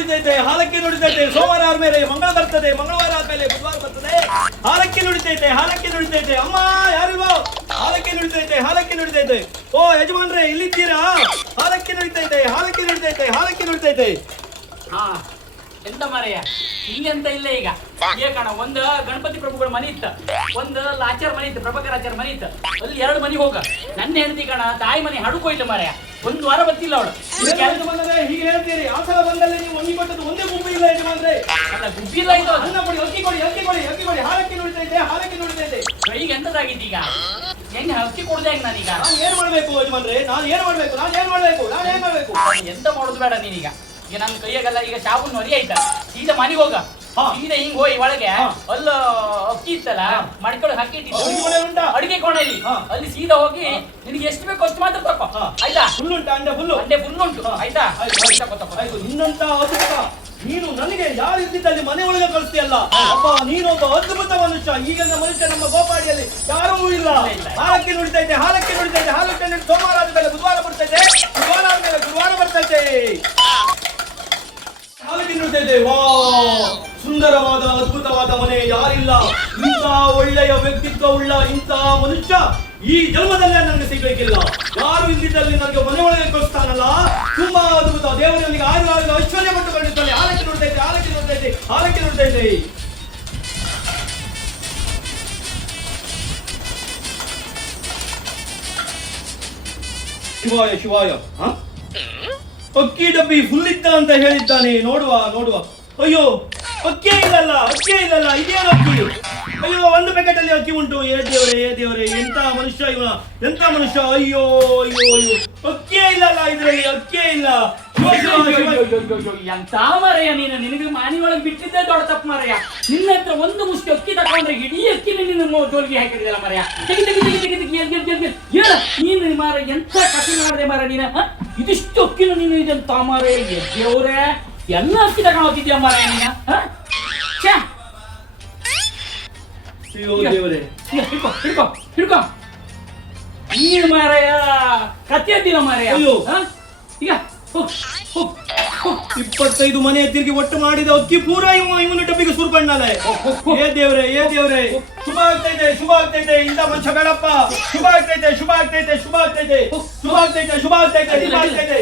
ನುಡಿತೈತೆ ಹಾಲಕ್ಕಿ ನುಡಿತೈತೆ ಸೋಮವಾರ ಆದ್ಮೇಲೆ ಮಂಗಳ ಬರ್ತದೆ, ಮಂಗಳವಾರ ಆದ್ಮೇಲೆ ಬುಧವಾರ ಬರ್ತದೆ. ಹಾಲಕ್ಕಿ ನುಡಿತೈತೆ ಹಾಲಕ್ಕಿ ನುಡಿತೈತೆ ಅಮ್ಮ, ಯಾರಿಲ್ವೋ? ಹಾಲಕ್ಕಿ ನುಡಿತೈತೆ ಹಾಲಕ್ಕಿ ನುಡಿತೈತೆ ಓ, ಯಜಮಾನ್ರೆ, ಇಲ್ಲಿದ್ದೀರಾ? ಹಾಲಕ್ಕಿ ನುಡಿತೈತೆ ಹಾಲಕ್ಕಿ ನುಡಿತೈತೆ ಹಾಲಕ್ಕಿ ನುಡಿತೈತೆ ಹಾ. ಎಂತ ಮಾರಯ್ಯ ಎಂತ ಇಲ್ಲ ಈಗ. ಏ ಕಣ ಒಂದು ಗಣಪತಿ ಪ್ರಭುಗಳ ಮನೆ ಇತ್ತ. ಒಂದು ಲಾಚಾರ್ ಮನೆ ಇತ್ತು ಪ್ರಭಾಕರ್ ಆಚಾರ ಮನೆ ಇತ್ತು. ಅಲ್ಲಿ ಎರಡು ಮನೆ ಹೋಗ. ನನ್ನ ಹೆಂಡತಿ ಕಣ ತಾಯಿ ಮನೆ ಹಡುಕೋಯ್ತು ಮಾರಯ್ಯ ಒಂದ್ ವಾರ ಬತ್ತಿಲ್ಲ ಅವಳು. ಹೀಗೆ ಹೇಳ್ತೀರಿ. ಆ ಸಲ ಬಂದಲ್ಲಿ ನೀವು ಒಂಗಿ ಕೊಟ್ಟದ್ದು ಒಂದೇ ಗುಂಪು ಇಲ್ಲ ಯಜಮಾನ್ರೆ. ಗುಬ್ಬಿಲ್ಲ ಇದು. ಅದು. ಅನ್ನ ಕೊಡಿ ಅಕ್ಕಿ ಕೊಡಿ ಅಕ್ಕಿ ಕೊಡಿ ಅಕ್ಕಿ ಕೊಡಿ. ಹಾಲಕ್ಕಿ ನುಡಿತೈತೆ ಹಾಲಕ್ಕಿ ನುಡಿತೈತೆ ಈಗ ಎಂತದಾಗಿತ್ತು ಈಗ? ಹೆಂಗ್ ಹಕ್ಕಿ ಕೊಡ್ದೆ ಹೆಂಗ್ ನಾನೀಗ? ನಾನು ಏನ್ ಮಾಡ್ಬೇಕು ಯಜಮಾನ್ರೆ? ನಾನು ಏನ್ ಮಾಡ್ಬೇಕು? ನಾನು ಏನ್ ಮಾಡ್ಬೇಕು? ನಾನು ಏನ್ ಮಾಡ್ಬೇಕು? ಎಂತ ಮಾಡೋದು ಬೇಡ ನೀನೀಗ? ಈಗ ನನ್ನ ಕೈಯಾಗಲ್ಲ ಈಗ ಸಾಬೂನ್ ಹೊರಿ ಆಯ್ತಾ ಸೀದಾ ಮನೆಗೆ ಹೋಗ. ಸೀದಾ ಹಿಂಗ್ ಹೋಗಿ ಒಳಗೆ ಅಲ್ಲ ಅಕ್ಕಿ ಇತ್ತಲ್ಲ ಹಾ. ಹಾಕಿ ಇಟ್ಟಿದ್ದು. ಅಡುಗೆ ಕೋಣೆಯಲ್ಲಿ. ಅಲ್ಲಿ. ಸೀದಾ ಹೋಗಿ ನಿನಗೆ ಎಷ್ಟು ಬೇಕು ಅಷ್ಟು ಮಾತ್ರ ಹಾ. ಆಯ್ತಾ? ಫುಲ್ ಉಂಟು ಅಂಡೆ ಫುಲ್ಲು? ಅಂಡೆ ಫುಲ್ ಉಂಟು. ಆಯ್ತಾ? ನಿನ್ನಂತ ಅದ್ಭುತ. ನೀನು ನನಗೆ ಯಾವ ಇದ್ದಿದ್ದಲ್ಲಿ ಮನೆ ಒಳಗೆ ಕಳಿಸ್ತೀಯಲ್ಲ ಅಪ್ಪ ನೀನೊಬ್ಬ ಅದ್ಭುತ ಮನುಷ್ಯ. ಈಗ ಮನುಷ್ಯ ನಮ್ಮ ಗೋಪಾಡಿಯಲ್ಲಿ ಯಾರೂ ಇಲ್ಲ. ಹಾಲಕ್ಕೆ ನುಡಿತಾ ಹಾಲಕ್ಕಿ ಹಾಲಕ್ಕೆ ನುಡಿತಾ ಇದೆ ಹಾಲಕ್ಕೆ ನುಡಿ ಸೋಮವಾರ ಆದ್ಮೇಲೆ ಬುಧವಾರ ಬರ್ತೈತೆ ಬುಧವಾರ ಆದ್ಮೇಲೆ ಗುರುವಾರ ಬರ್ತೈತೆ. ನುಡಿತೈತೆ ವಾ, ಸುಂದರವಾದ, ಅದ್ಭುತವಾದ ಮನೆ ಯಾರಿಲ್ಲ. ಇಂತಹ ಒಳ್ಳೆಯ ವ್ಯಕ್ತಿತ್ವ ಉಳ್ಳ ಇಂಥ ಮನುಷ್ಯ ಈ ಜನ್ಮದಲ್ಲೇ ನನಗೆ ಸಿಗ್ಬೇಕಿಲ್ಲ. ಯಾರು ಇದ್ದಿದ್ದಲ್ಲಿ ನನಗೆ ಮನೆ ಒಳಗೆ ಕಳಿಸ್ತಾನಲ್ಲ. ತುಂಬಾ ಅದ್ಭುತ. ದೇವರು, ನನಗೆ ಆರು ಆರು ಐಶ್ವರ್ಯ ಪಟ್ಟು ಕಂಡಿದ್ದಾನೆ ಆರಕ್ಕೆ ನೋಡ್ತಾ ಇದ್ದೆ ಆರಕ್ಕೆ ನೋಡ್ತಾ ಇದ್ದೆ ಆರಕ್ಕೆ ನೋಡ್ತಾ ಇದ್ದೆ. ಶಿವಾಯ ಶಿವಾಯ? ಅಕ್ಕಿ ಡಬ್ಬಿ ಫುಲ್ ಇದ್ದ ಅಂತ ಹೇಳಿದ್ದಾನೆ. ನೋಡುವ ನೋಡುವ. ಅಯ್ಯೋ ಅಕ್ಕಿ ಇಲ್ಲಲ್ಲ ಅಕ್ಕಿ ಇಲ್ಲಲ್ಲ ಇದೇನು ಅಕ್ಕಿ? ಅಯ್ಯೋ ಒಂದು ಪ್ಯಾಕೆಟ್ ಅಲ್ಲಿ ಅಕ್ಕಿ ಉಂಟು. ಏ ದೇವರೇ ಏ ದೇವರೇ ಎಂತ ಮನುಷ್ಯ ಇವನ? ಎಂತ ಮನುಷ್ಯ? ಅಯ್ಯೋ ಅಯ್ಯೋ ಅಯ್ಯೋ. ಅಕ್ಕಿಯೇ ಇಲ್ಲಲ್ಲ ಇದರಲ್ಲಿ ಅಕ್ಕಿಯೇ ಇಲ್ಲ. ಶಿವ, ಶಿವ, ಶಿವ. ಎಂತ ಮಾರಯ್ಯ ನೀನು? ನಿನಗೆ ಮಾನಿ ಒಳಗೆ ಬಿಟ್ಟಿದ್ದೆ ದೊಡ್ಡ ತಪ್ಪು ಮಾರಯ್ಯ. ನಿನ್ನ ಹತ್ರ ಒಂದು ಮುಷ್ಟಿ ಅಕ್ಕಿ ತಕೊಂಡ್ರೆ ಇಡೀ ಅಕ್ಕಿ ನಿನ್ನ ಜೋಲ್ಗೆ ಹಾಕಿದ್ಯಲ್ಲ ಮಾರಯ್ಯ. ತೆಗಿ ತೆಗಿ ತೆಗಿ ತೆಗಿ ನೀನು ಮಾರ ಎಂತ ಕಸಿ ಮಾಡಿದೆ ಮಾರ ನೀನ ಹ? ಇದಿಷ್ಟು ಅಕ್ಕಿನ ನೀನು ಇದೆಂತ ಮಾರ ದೇವ್ರೆ ಎಲ್ಲ ಅಕ್ಕಿ ತಗೊಂಡು ಹೋಗಿದ್ಯಾ ಮಾರ ನೀನ ಹ? ಛೆ! ಅಯ್ಯೋ ದೇವರೇ ಈಗ ಹಿಡ್ಕೊ ಹಿಡ್ಕೊ ಹಿಡ್ಕೊ ನೀನು ಮಾರಯ್ಯ ಕತ್ತೆ ಎದ್ದಿಲ್ಲ ಮಾರಯ್ಯ ಅಯ್ಯೋ. ಈಗ ಹೋಗ್ ಹೋಗ್ ಹೋಗ್ ಇಪ್ಪತ್ತೈದು ಮನೆ ತಿರುಗಿ ಒಟ್ಟು ಮಾಡಿದ ಅಕ್ಕಿ ಪೂರ ಇವ ಇವನ ಡಬ್ಬಿಗೆ ಸುರ್ಕೊಂಡಲೆ ಏ ದೇವ್ರೆ ಏ ದೇವ್ರೆ. ಶುಭ ಆಗ್ತೈತೆ ಶುಭ ಆಗ್ತೈತೆ. ಇಂಥ ಮನುಷ್ಯ ಬೇಡಪ್ಪ. ಶುಭ ಆಗ್ತೈತೆ ಶುಭ ಆಗ್ತೈತೆ ಶುಭ ಆಗ್ತೈತೆ. ಶುಭ ಆಗ್ತೈತೆ ಶುಭ ಆಗ್ತೈತೆ ಶುಭ ಆಗ್ತೈತೆ.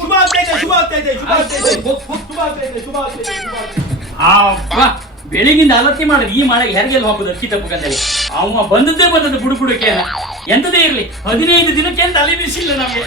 ಶುಭ ಆಗ್ತೈತೆ ಶುಭ ಆಗ್ತೈತೆ ಶುಭ ಆಗ್ತೈತೆ. ಶುಭ ಆಗ್ತೈತೆ ಶುಭ ಆಗ್ತೈತೆ ಬೆಳಿಗಿಂದ ಅಲತ್ತಿ ಮಾಡಿದ್ರೆ ಈ ಮಳೆಗೆ ಹೆರಿಗೆಲ್ಲ ಹೋಗುದು ಅಕ್ಕಿ ತಪ್ಪಕಂತೇಳಿ ಅವ ಬಂದದ್ದೇ ಬಂದದ್ದು ಬುಡು ಬುಡಕ್ಕೆ ಎಂತದೇ ಇರ್ಲಿ. ಹದಿನೈದು ದಿನಕ್ಕೆ ಅಂತ ಅಲೆ ಬಿಸಿಲ್ಲ ನಮ್ಗೆ.